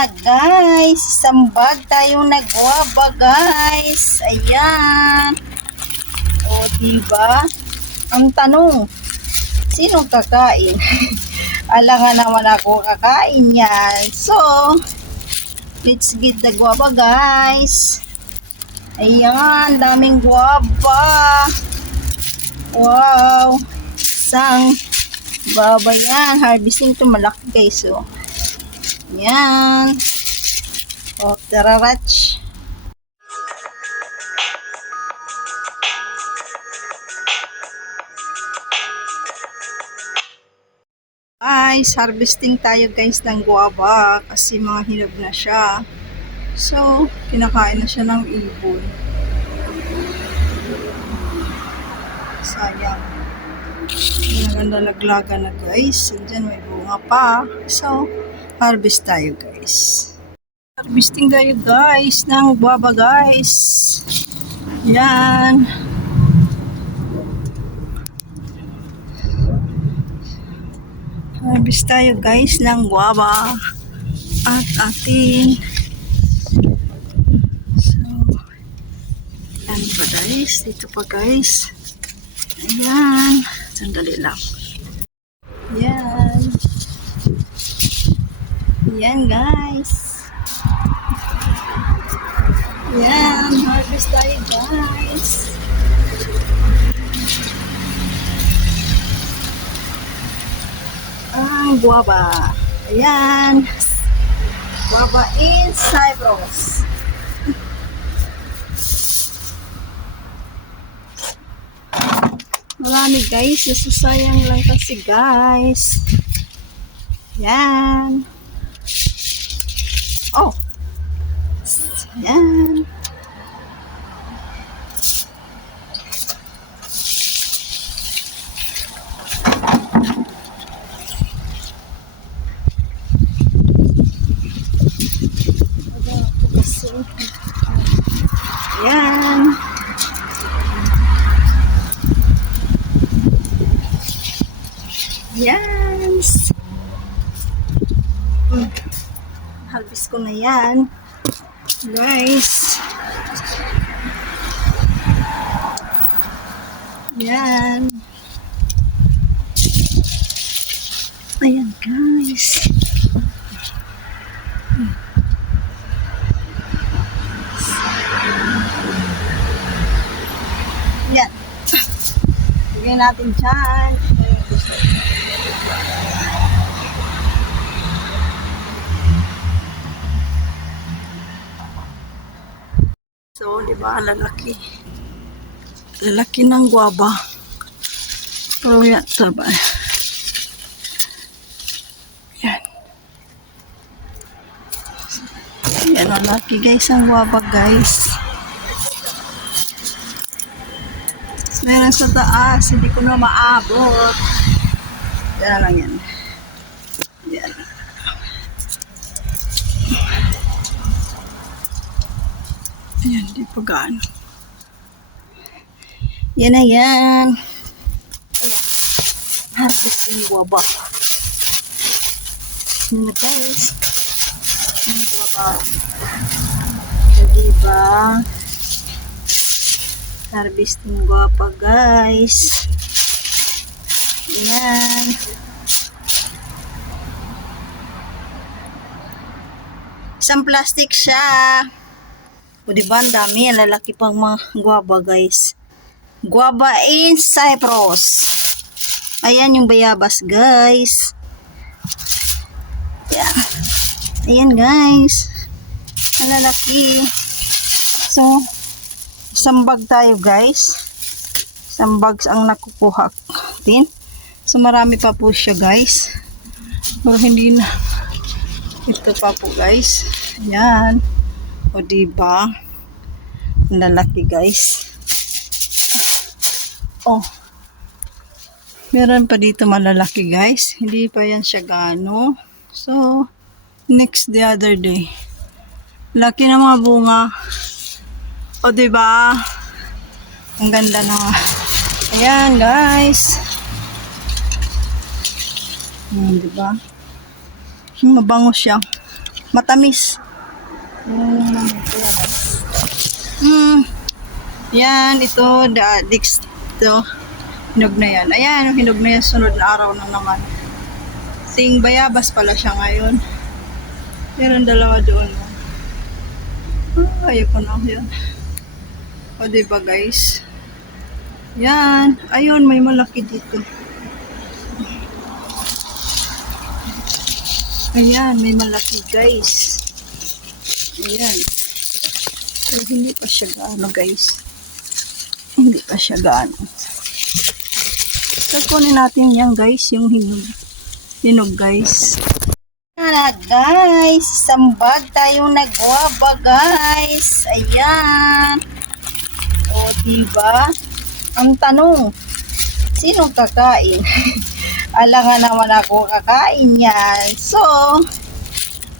na guys. Isang bag tayong nagwaba guys. Ayan. O diba? Ang tanong, sinong kakain? Alangan naman ako kakain yan. So, let's get the guava guys. Ayan, daming guava. Wow. Isang guava yan. Harvesting to malaki guys. So, ayan. O, tararach. Guys, harvesting tayo guys ng guava kasi mga hinog na siya. So, kinakain na siya ng ibon. Sayang. Maganda naglaga na guys. And then may bunga pa. So, harvest tayo guys. Harvesting tayo guys ng guava guys. Yan. Harvest tayo guys ng guava at atin. So, yan pa guys. Dito pa guys. Ayan. Sandali lang. Yan. Yan guys. Yan. Harvest tayo guys. Ang guava. Ayan. Guava in Cyprus. Marami guys. Nasasayang lang kasi guys. Ayan. Oh. Ayan. Ayan. Yes. Harvest ko na yan. Guys. Yan. Ayan guys. Yan. Bigyan natin dyan. So, di ba, lalaki. Lalaki ng guava. Pero yan, taba. Yan. Yan, lalaki guys, ang guava guys. Meron sa taas, hindi ko na maabot. Yan lang yan. Yan. Ayan, di pa gaano. Yan na yan. Ayan. Harvest yung guava. Yan na guys. Yung guava. So, diba? Harvest yung guava guys. Ayan. Isang plastic siya. O diba, ang dami. Ang lalaki pang mga guava guys. Guava in Cyprus. Ayan yung bayabas guys. Ayan. Ayan guys. Ang lalaki. So, isang bag tayo guys. Isang bags ang nakukuha din. So, marami pa po siya guys. Pero hindi na. Ito pa po guys. Ayan. O diba? Ang lalaki guys. Oh. Meron pa dito malalaki guys. Hindi pa yan siya gaano. So, next the other day. Laki na mga bunga. O diba? Ang ganda na. Ayan guys. Diba? Mabango siya. Matamis. Yan, ito, ito. Hinog na yan. Ayan, hinog na yan. Sunod na araw na naman. Ting bayabas pala siya ngayon. Meron dalawa doon. Ayoko na yan. O, diba guys? Yan. Ayun, may malaki dito. Ayan, may malaki guys. Ayan. Pero hindi pa siya gaano guys. Hindi pa siya gaano. So, kunin natin yan guys, yung hinog. Hinog guys. Na guys, sambag tayong nagwaba guys. Ayan. O, diba? Ang tanong, sinong kakain? Alangan naman ako kakain yan. So,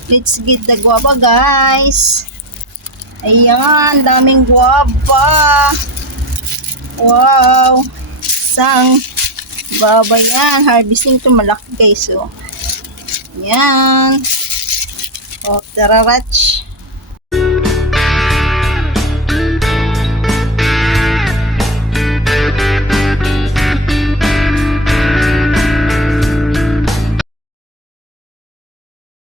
let's get the guava guys. Ayan, daming guava. Wow. Isang guava yan. Harvesting to malaki guys. So, ayan. O, tararach.